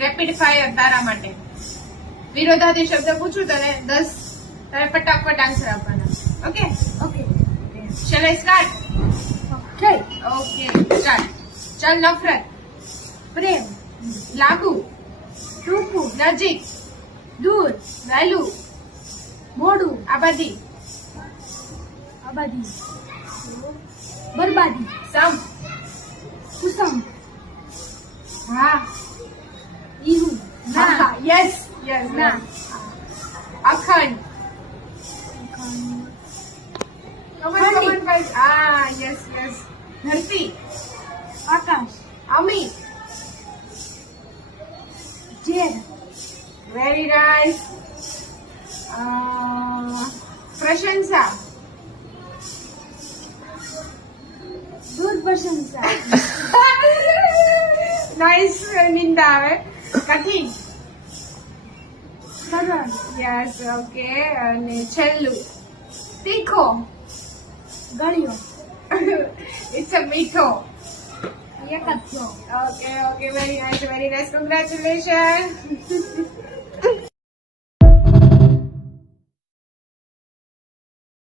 Rapid fire તારા માટે. વિરોધાર્થી શબ્દ પૂછું તને 10 તારે ફટાફટ આન્સર આપવાના. Okay okay shall I start? Okay okay start. ચલ. નફરત, પ્રેમ, લાગુ, ટૂંકું, નજીક, દૂર, વહેલું, મોડું, આબાદી, આબાદી, બરબાદી, સમ, કુસમ, હા, ઈહું, હા, યસ યસ, ના, અખંડ, ખંડી. Come on guys. હા યસ યસ. ધરતી, આકાશ, અમી, ઝેર, વેરી નાઇસ. પ્રશંસા, દૂર પ્રશંસા, નાઇસ. નિંદા આવે. કઠિન, સરળ, યસ ઓકે. અને છેલ્લું તીખો. ગળ્યો, ઇટ્સ અ મીઠો. એક જ છો. Okay, very nice, congratulations.